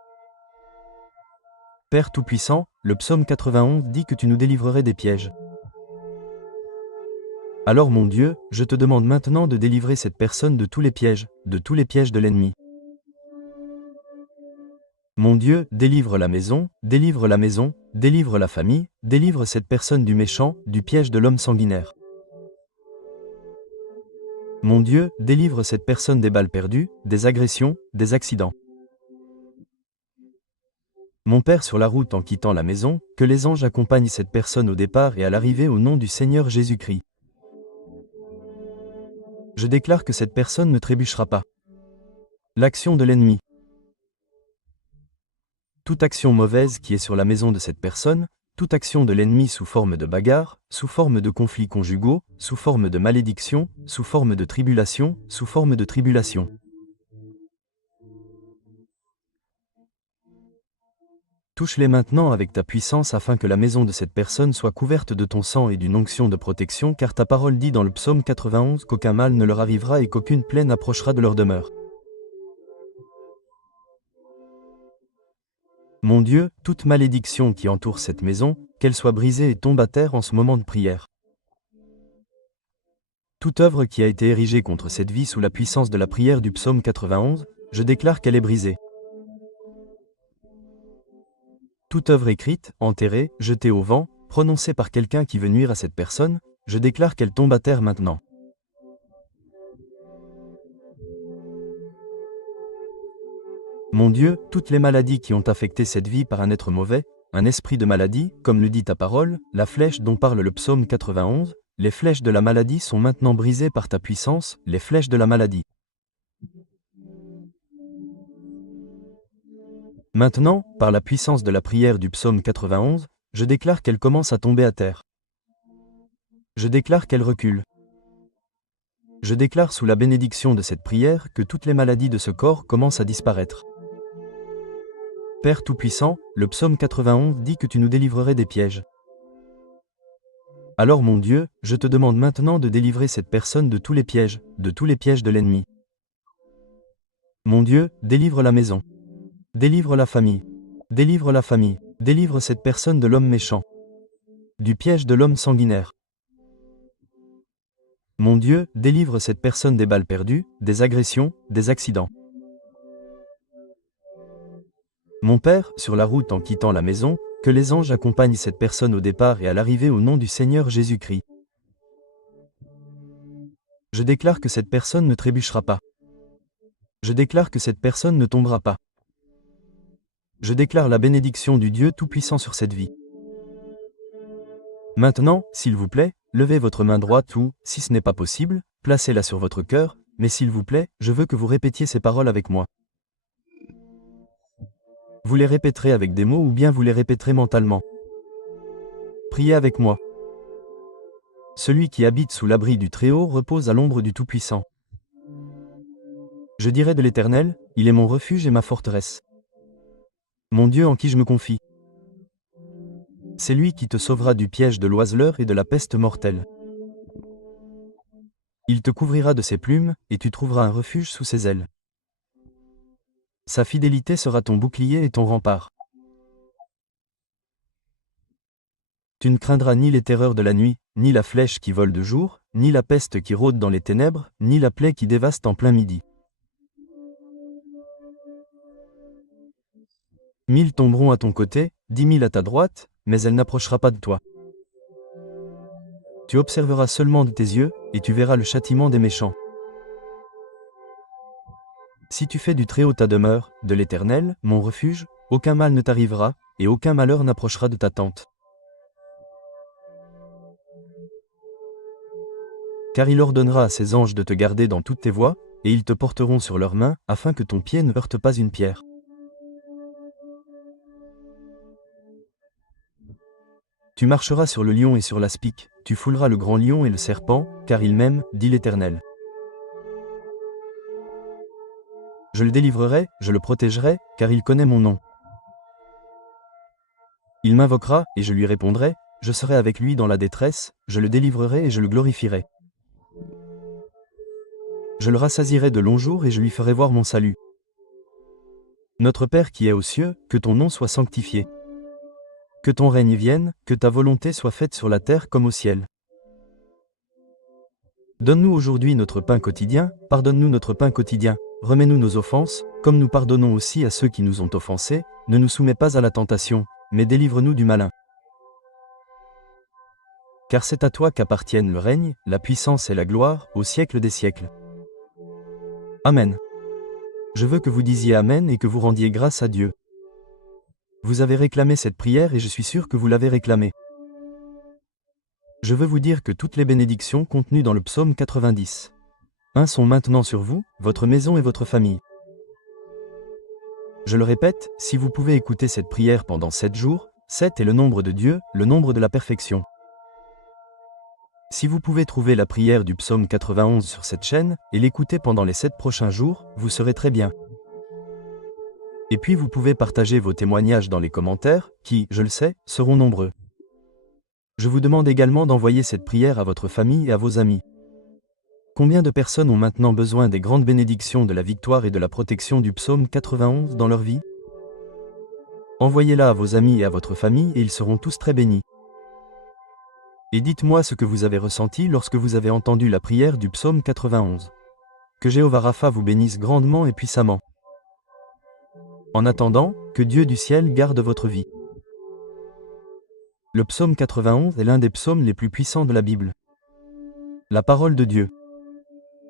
Père Tout-Puissant, le psaume 91 dit que tu nous délivrerais des pièges. Alors mon Dieu, je te demande maintenant de délivrer cette personne de tous les pièges de l'ennemi. Mon Dieu, délivre la maison, délivre la famille, délivre cette personne du méchant, du piège de l'homme sanguinaire. Mon Dieu, délivre cette personne des balles perdues, des agressions, des accidents. Mon Père sur la route en quittant la maison, que les anges accompagnent cette personne au départ et à l'arrivée au nom du Seigneur Jésus-Christ. Je déclare que cette personne ne trébuchera pas. L'action de l'ennemi. Toute action mauvaise qui est sur la maison de cette personne, toute action de l'ennemi sous forme de bagarre, sous forme de conflits conjugaux, sous forme de malédiction, sous forme de tribulation, sous forme de tribulation. Touche-les maintenant avec ta puissance afin que la maison de cette personne soit couverte de ton sang et d'une onction de protection, car ta parole dit dans le psaume 91 qu'aucun mal ne leur arrivera et qu'aucune plaie n'approchera de leur demeure. Mon Dieu, toute malédiction qui entoure cette maison, qu'elle soit brisée et tombe à terre en ce moment de prière. Toute œuvre qui a été érigée contre cette vie sous la puissance de la prière du psaume 91, je déclare qu'elle est brisée. Toute œuvre écrite, enterrée, jetée au vent, prononcée par quelqu'un qui veut nuire à cette personne, je déclare qu'elle tombe à terre maintenant. Mon Dieu, toutes les maladies qui ont affecté cette vie par un être mauvais, un esprit de maladie, comme le dit ta parole, la flèche dont parle le psaume 91, les flèches de la maladie sont maintenant brisées par ta puissance, les flèches de la maladie. Maintenant, par la puissance de la prière du psaume 91, je déclare qu'elle commence à tomber à terre. Je déclare qu'elle recule. Je déclare sous la bénédiction de cette prière que toutes les maladies de ce corps commencent à disparaître. Père Tout-Puissant, le psaume 91 dit que tu nous délivrerais des pièges. Alors mon Dieu, je te demande maintenant de délivrer cette personne de tous les pièges de l'ennemi. Mon Dieu, délivre la maison. Délivre la famille. Délivre cette personne de l'homme méchant. Du piège de l'homme sanguinaire. Mon Dieu, délivre cette personne des balles perdues, des agressions, des accidents. Mon Père, sur la route en quittant la maison, que les anges accompagnent cette personne au départ et à l'arrivée au nom du Seigneur Jésus-Christ. Je déclare que cette personne ne trébuchera pas. Je déclare que cette personne ne tombera pas. Je déclare la bénédiction du Dieu Tout-Puissant sur cette vie. Maintenant, s'il vous plaît, levez votre main droite ou, si ce n'est pas possible, placez-la sur votre cœur, mais s'il vous plaît, je veux que vous répétiez ces paroles avec moi. Vous les répéterez avec des mots ou bien vous les répéterez mentalement. Priez avec moi. Celui qui habite sous l'abri du Très-Haut repose à l'ombre du Tout-Puissant. Je dirai de l'Éternel, il est mon refuge et ma forteresse. Mon Dieu en qui je me confie. C'est lui qui te sauvera du piège de l'oiseleur et de la peste mortelle. Il te couvrira de ses plumes, et tu trouveras un refuge sous ses ailes. Sa fidélité sera ton bouclier et ton rempart. Tu ne craindras ni les terreurs de la nuit, ni la flèche qui vole de jour, ni la peste qui rôde dans les ténèbres, ni la plaie qui dévaste en plein midi. 1000 tomberont à ton côté, 10 000 à ta droite, mais elle n'approchera pas de toi. Tu observeras seulement de tes yeux, et tu verras le châtiment des méchants. Si tu fais du Très-Haut ta demeure, de l'Éternel, mon refuge, aucun mal ne t'arrivera, et aucun malheur n'approchera de ta tente. Car il ordonnera à ses anges de te garder dans toutes tes voies, et ils te porteront sur leurs mains, afin que ton pied ne heurte pas une pierre. Tu marcheras sur le lion et sur l'aspic, tu fouleras le grand lion et le serpent, car il m'aime, dit l'Éternel. Je le délivrerai, je le protégerai, car il connaît mon nom. Il m'invoquera, et je lui répondrai, je serai avec lui dans la détresse, je le délivrerai et je le glorifierai. Je le rassasierai de longs jours et je lui ferai voir mon salut. Notre Père qui es aux cieux, que ton nom soit sanctifié. Que ton règne vienne, que ta volonté soit faite sur la terre comme au ciel. Donne-nous aujourd'hui notre pain quotidien, pardonne-nous notre pain quotidien, remets-nous nos offenses, comme nous pardonnons aussi à ceux qui nous ont offensés, ne nous soumets pas à la tentation, mais délivre-nous du malin. Car c'est à toi qu'appartiennent le règne, la puissance et la gloire, au siècle des siècles. Amen. Je veux que vous disiez Amen et que vous rendiez grâce à Dieu. Vous avez réclamé cette prière et je suis sûr que vous l'avez réclamée. Je veux vous dire que toutes les bénédictions contenues dans le psaume 90. 1 sont maintenant sur vous, votre maison et votre famille. Je le répète, si vous pouvez écouter cette prière pendant 7 jours, 7 est le nombre de Dieu, le nombre de la perfection. Si vous pouvez trouver la prière du psaume 91 sur cette chaîne, et l'écouter pendant les 7 prochains jours, vous serez très bien. Et puis vous pouvez partager vos témoignages dans les commentaires, qui, je le sais, seront nombreux. Je vous demande également d'envoyer cette prière à votre famille et à vos amis. Combien de personnes ont maintenant besoin des grandes bénédictions de la victoire et de la protection du psaume 91 dans leur vie? Envoyez-la à vos amis et à votre famille et ils seront tous très bénis. Et dites-moi ce que vous avez ressenti lorsque vous avez entendu la prière du psaume 91. Que Jéhovah Rapha vous bénisse grandement et puissamment. En attendant, que Dieu du ciel garde votre vie. Le psaume 91 est l'un des psaumes les plus puissants de la Bible. La parole de Dieu.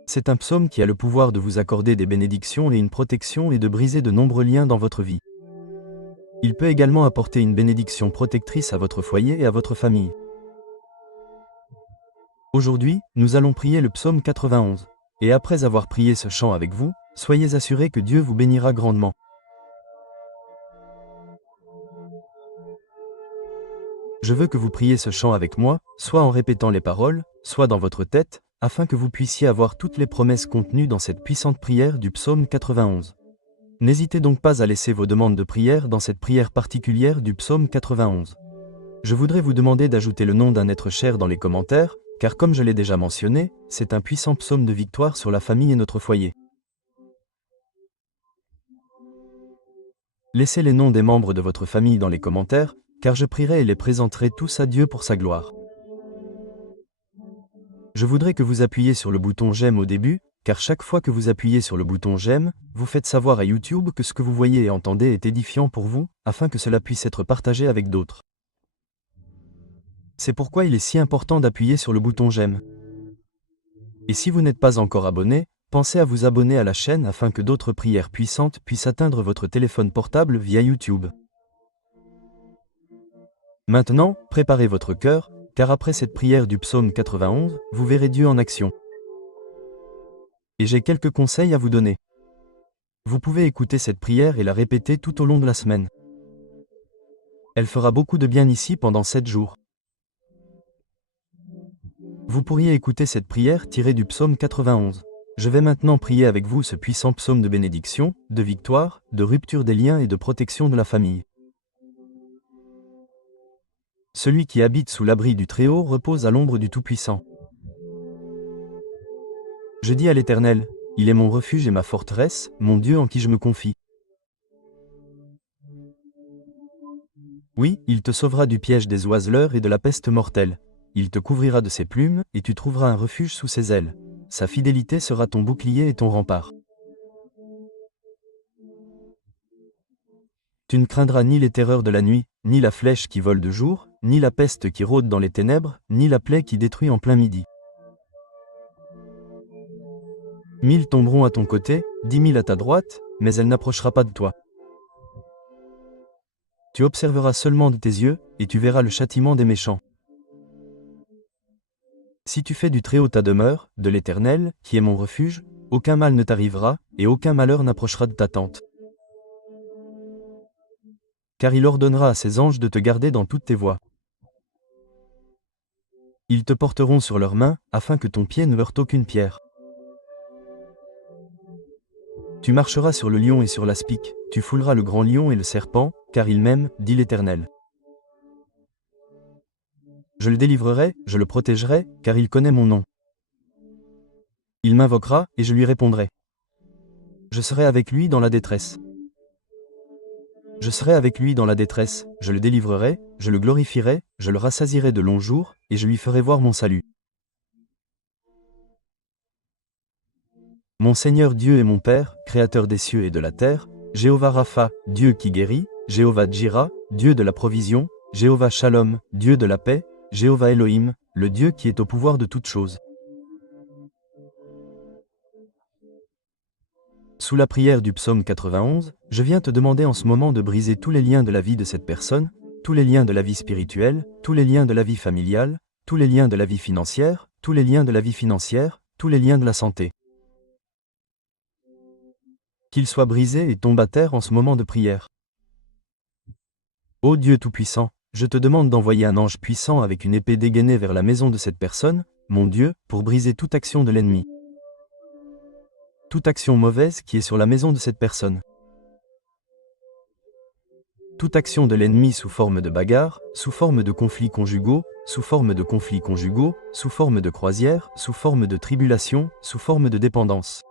C'est un psaume qui a le pouvoir de vous accorder des bénédictions et une protection et de briser de nombreux liens dans votre vie. Il peut également apporter une bénédiction protectrice à votre foyer et à votre famille. Aujourd'hui, nous allons prier le psaume 91. Et après avoir prié ce chant avec vous, soyez assurés que Dieu vous bénira grandement. Je veux que vous priez ce chant avec moi, soit en répétant les paroles, soit dans votre tête, afin que vous puissiez avoir toutes les promesses contenues dans cette puissante prière du psaume 91. N'hésitez donc pas à laisser vos demandes de prière dans cette prière particulière du psaume 91. Je voudrais vous demander d'ajouter le nom d'un être cher dans les commentaires, car comme je l'ai déjà mentionné, c'est un puissant psaume de victoire sur la famille et notre foyer. Laissez les noms des membres de votre famille dans les commentaires, car je prierai et les présenterai tous à Dieu pour sa gloire. Je voudrais que vous appuyiez sur le bouton j'aime au début, car chaque fois que vous appuyez sur le bouton j'aime, vous faites savoir à YouTube que ce que vous voyez et entendez est édifiant pour vous, afin que cela puisse être partagé avec d'autres. C'est pourquoi il est si important d'appuyer sur le bouton j'aime. Et si vous n'êtes pas encore abonné, pensez à vous abonner à la chaîne afin que d'autres prières puissantes puissent atteindre votre téléphone portable via YouTube. Maintenant, préparez votre cœur, car après cette prière du psaume 91, vous verrez Dieu en action. Et j'ai quelques conseils à vous donner. Vous pouvez écouter cette prière et la répéter tout au long de la semaine. Elle fera beaucoup de bien ici pendant 7 jours. Vous pourriez écouter cette prière tirée du psaume 91. Je vais maintenant prier avec vous ce puissant psaume de bénédiction, de victoire, de rupture des liens et de protection de la famille. Celui qui habite sous l'abri du Très-Haut repose à l'ombre du Tout-Puissant. Je dis à l'Éternel, il est mon refuge et ma forteresse, mon Dieu en qui je me confie. Oui, il te sauvera du piège des oiseleurs et de la peste mortelle. Il te couvrira de ses plumes, et tu trouveras un refuge sous ses ailes. Sa fidélité sera ton bouclier et ton rempart. Tu ne craindras ni les terreurs de la nuit, ni la flèche qui vole de jour, ni la peste qui rôde dans les ténèbres, ni la plaie qui détruit en plein midi. 1000 tomberont à ton côté, 10 000 à ta droite, mais elle n'approchera pas de toi. Tu observeras seulement de tes yeux, et tu verras le châtiment des méchants. Si tu fais du Très-Haut ta demeure, de l'Éternel, qui est mon refuge, aucun mal ne t'arrivera, et aucun malheur n'approchera de ta tente. Car il ordonnera à ses anges de te garder dans toutes tes voies. Ils te porteront sur leurs mains, afin que ton pied ne heurte aucune pierre. Tu marcheras sur le lion et sur l'aspic, tu fouleras le grand lion et le serpent, car il m'aime, dit l'Éternel. Je le délivrerai, je le protégerai, car il connaît mon nom. Il m'invoquera, et je lui répondrai. Je serai avec lui dans la détresse. Je serai avec lui dans la détresse, je le délivrerai, je le glorifierai, je le rassasierai de longs jours, et je lui ferai voir mon salut. Mon Seigneur Dieu et mon Père, Créateur des cieux et de la terre, Jéhovah Rapha, Dieu qui guérit, Jéhovah Djira, Dieu de la provision, Jéhovah Shalom, Dieu de la paix, Jéhovah Elohim, le Dieu qui est au pouvoir de toutes choses. Sous la prière du psaume 91, je viens te demander en ce moment de briser tous les liens de la vie de cette personne, tous les liens de la vie spirituelle, tous les liens de la vie familiale, tous les liens de la vie financière, tous les liens de la vie financière, tous les liens de la santé. Qu'ils soient brisés et tombent à terre en ce moment de prière. Ô Dieu Tout-Puissant, je te demande d'envoyer un ange puissant avec une épée dégainée vers la maison de cette personne, mon Dieu, pour briser toute action de l'ennemi. Toute action mauvaise qui est sur la maison de cette personne. Toute action de l'ennemi sous forme de bagarre, sous forme de conflits conjugaux, sous forme de conflits conjugaux, sous forme de croisière, sous forme de tribulation, sous forme de dépendance.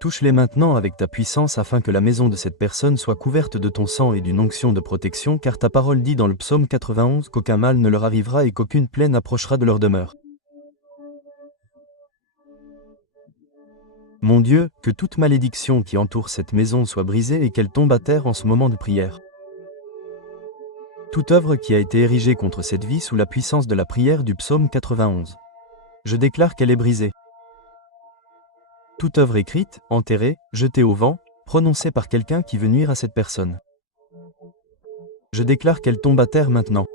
Touche-les maintenant avec ta puissance afin que la maison de cette personne soit couverte de ton sang et d'une onction de protection, car ta parole dit dans le psaume 91 qu'aucun mal ne leur arrivera et qu'aucune plaie n'approchera de leur demeure. Mon Dieu, que toute malédiction qui entoure cette maison soit brisée et qu'elle tombe à terre en ce moment de prière. Toute œuvre qui a été érigée contre cette vie sous la puissance de la prière du psaume 91. Je déclare qu'elle est brisée. Toute œuvre écrite, enterrée, jetée au vent, prononcée par quelqu'un qui veut nuire à cette personne. Je déclare qu'elle tombe à terre maintenant.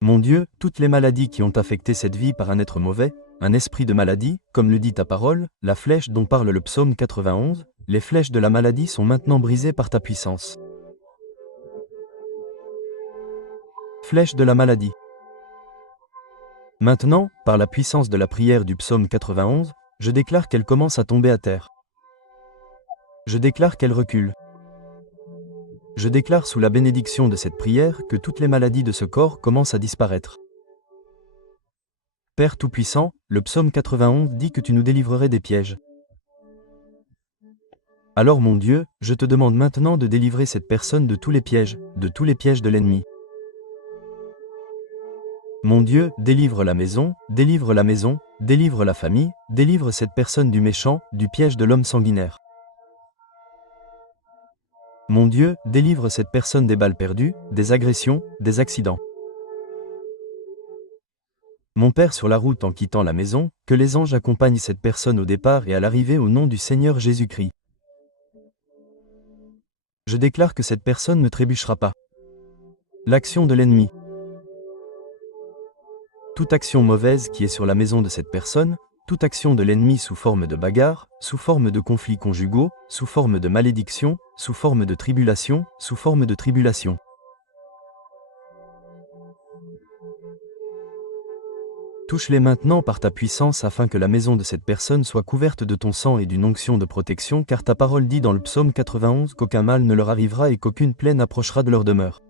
Mon Dieu, toutes les maladies qui ont affecté cette vie par un être mauvais, un esprit de maladie, comme le dit ta parole, la flèche dont parle le psaume 91, les flèches de la maladie sont maintenant brisées par ta puissance. Flèche de la maladie. Maintenant, par la puissance de la prière du psaume 91, je déclare qu'elle commence à tomber à terre. Je déclare qu'elle recule. Je déclare sous la bénédiction de cette prière que toutes les maladies de ce corps commencent à disparaître. Père Tout-Puissant, le psaume 91 dit que tu nous délivrerais des pièges. Alors mon Dieu, je te demande maintenant de délivrer cette personne de tous les pièges de l'ennemi. Mon Dieu, délivre la maison, délivre la maison, délivre la famille, délivre cette personne du méchant, du piège de l'homme sanguinaire. Mon Dieu, délivre cette personne des balles perdues, des agressions, des accidents. Mon Père sur la route en quittant la maison, que les anges accompagnent cette personne au départ et à l'arrivée au nom du Seigneur Jésus-Christ. Je déclare que cette personne ne trébuchera pas. L'action de l'ennemi. Toute action mauvaise qui est sur la maison de cette personne, toute action de l'ennemi sous forme de bagarre, sous forme de conflits conjugaux, sous forme de malédiction, sous forme de tribulation, sous forme de tribulation. Touche-les maintenant par ta puissance afin que la maison de cette personne soit couverte de ton sang et d'une onction de protection, car ta parole dit dans le psaume 91 qu'aucun mal ne leur arrivera et qu'aucune plaie n'approchera de leur demeure.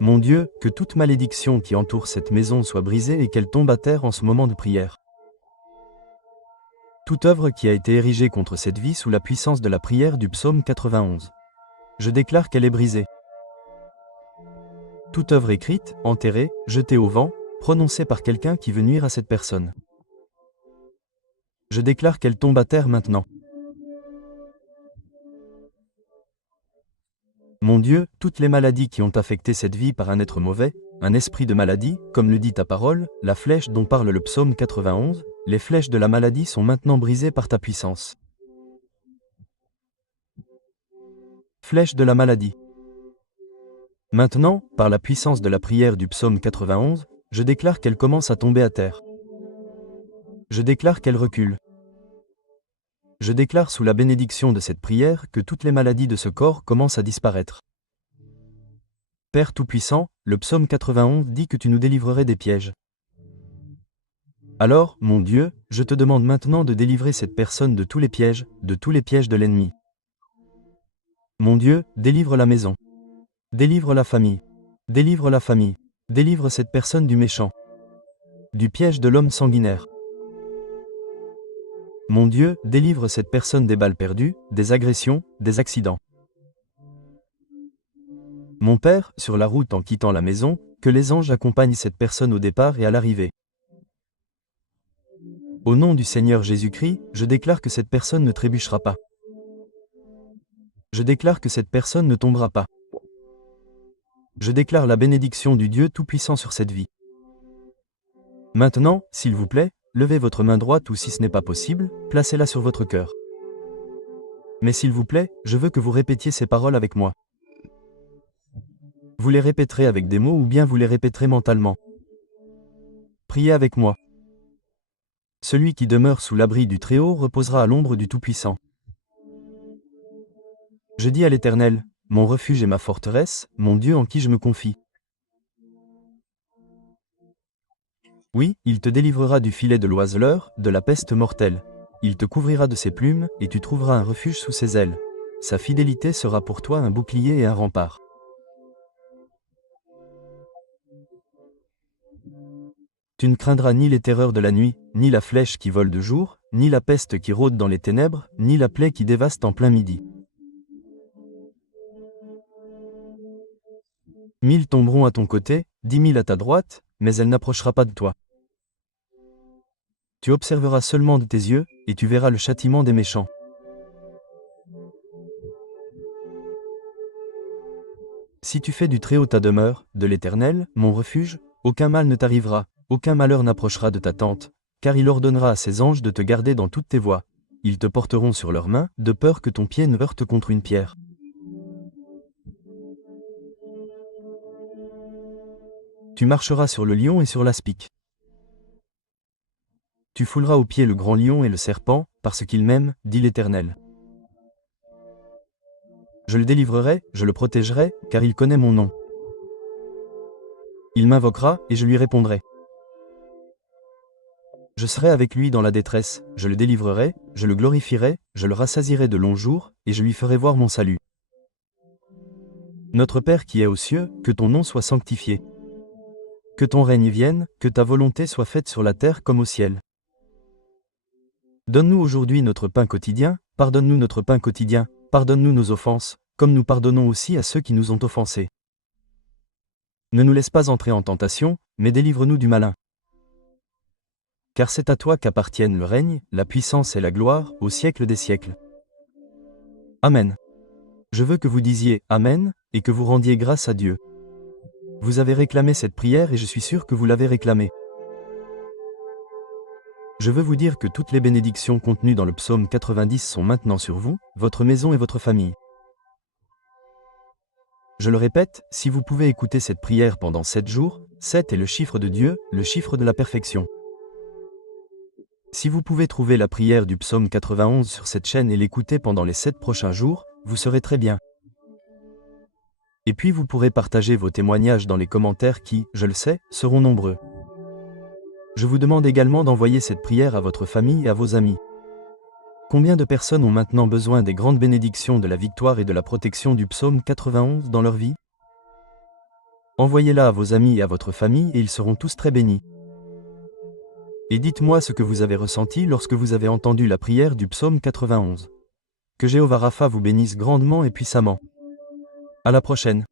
Mon Dieu, que toute malédiction qui entoure cette maison soit brisée et qu'elle tombe à terre en ce moment de prière. Toute œuvre qui a été érigée contre cette vie sous la puissance de la prière du psaume 91. Je déclare qu'elle est brisée. Toute œuvre écrite, enterrée, jetée au vent, prononcée par quelqu'un qui veut nuire à cette personne. Je déclare qu'elle tombe à terre maintenant. Mon Dieu, toutes les maladies qui ont affecté cette vie par un être mauvais, un esprit de maladie, comme le dit ta parole, la flèche dont parle le psaume 91, les flèches de la maladie sont maintenant brisées par ta puissance. Flèche de la maladie. Maintenant, par la puissance de la prière du psaume 91, je déclare qu'elle commence à tomber à terre. Je déclare qu'elle recule. Je déclare sous la bénédiction de cette prière que toutes les maladies de ce corps commencent à disparaître. Père Tout-Puissant, le psaume 91 dit que tu nous délivrerais des pièges. Alors, mon Dieu, je te demande maintenant de délivrer cette personne de tous les pièges de l'ennemi. Mon Dieu, délivre la maison. Délivre la famille. Délivre la famille. Délivre cette personne du méchant. Du piège de l'homme sanguinaire. Mon Dieu, délivre cette personne des balles perdues, des agressions, des accidents. Mon Père, sur la route en quittant la maison, que les anges accompagnent cette personne au départ et à l'arrivée. Au nom du Seigneur Jésus-Christ, je déclare que cette personne ne trébuchera pas. Je déclare que cette personne ne tombera pas. Je déclare la bénédiction du Dieu Tout-Puissant sur cette vie. Maintenant, s'il vous plaît, levez votre main droite ou si ce n'est pas possible, placez-la sur votre cœur. Mais s'il vous plaît, je veux que vous répétiez ces paroles avec moi. Vous les répéterez avec des mots ou bien vous les répéterez mentalement. Priez avec moi. Celui qui demeure sous l'abri du Très-Haut reposera à l'ombre du Tout-Puissant. Je dis à l'Éternel, mon refuge et ma forteresse, mon Dieu en qui je me confie. Oui, il te délivrera du filet de l'oiseleur, de la peste mortelle. Il te couvrira de ses plumes, et tu trouveras un refuge sous ses ailes. Sa fidélité sera pour toi un bouclier et un rempart. Tu ne craindras ni les terreurs de la nuit, ni la flèche qui vole de jour, ni la peste qui rôde dans les ténèbres, ni la plaie qui dévaste en plein midi. 1000 tomberont à ton côté, 10 000 à ta droite, mais elle n'approchera pas de toi. Tu observeras seulement de tes yeux, et tu verras le châtiment des méchants. Si tu fais du Très-Haut ta demeure, de l'Éternel, mon refuge, aucun mal ne t'arrivera, aucun malheur n'approchera de ta tente, car il ordonnera à ses anges de te garder dans toutes tes voies. Ils te porteront sur leurs mains, de peur que ton pied ne heurte contre une pierre. Tu marcheras sur le lion et sur l'aspic. Tu fouleras aux pieds le grand lion et le serpent, parce qu'il m'aime, dit l'Éternel. Je le délivrerai, je le protégerai, car il connaît mon nom. Il m'invoquera, et je lui répondrai. Je serai avec lui dans la détresse, je le délivrerai, je le glorifierai, je le rassasierai de longs jours, et je lui ferai voir mon salut. Notre Père qui es aux cieux, que ton nom soit sanctifié. Que ton règne vienne, que ta volonté soit faite sur la terre comme au ciel. Donne-nous aujourd'hui notre pain quotidien, pardonne-nous notre pain quotidien, pardonne-nous nos offenses, comme nous pardonnons aussi à ceux qui nous ont offensés. Ne nous laisse pas entrer en tentation, mais délivre-nous du malin. Car c'est à toi qu'appartiennent le règne, la puissance et la gloire, au siècle des siècles. Amen. Je veux que vous disiez « Amen » et que vous rendiez grâce à Dieu. Vous avez réclamé cette prière et je suis sûr que vous l'avez réclamée. Je veux vous dire que toutes les bénédictions contenues dans le psaume 90 sont maintenant sur vous, votre maison et votre famille. Je le répète, si vous pouvez écouter cette prière pendant 7 jours, 7 est le chiffre de Dieu, le chiffre de la perfection. Si vous pouvez trouver la prière du psaume 91 sur cette chaîne et l'écouter pendant les 7 prochains jours, vous serez très bien. Et puis vous pourrez partager vos témoignages dans les commentaires qui, je le sais, seront nombreux. Je vous demande également d'envoyer cette prière à votre famille et à vos amis. Combien de personnes ont maintenant besoin des grandes bénédictions de la victoire et de la protection du psaume 91 dans leur vie? Envoyez-la à vos amis et à votre famille et ils seront tous très bénis. Et dites-moi ce que vous avez ressenti lorsque vous avez entendu la prière du psaume 91. Que Jéhovah Rapha vous bénisse grandement et puissamment. À la prochaine.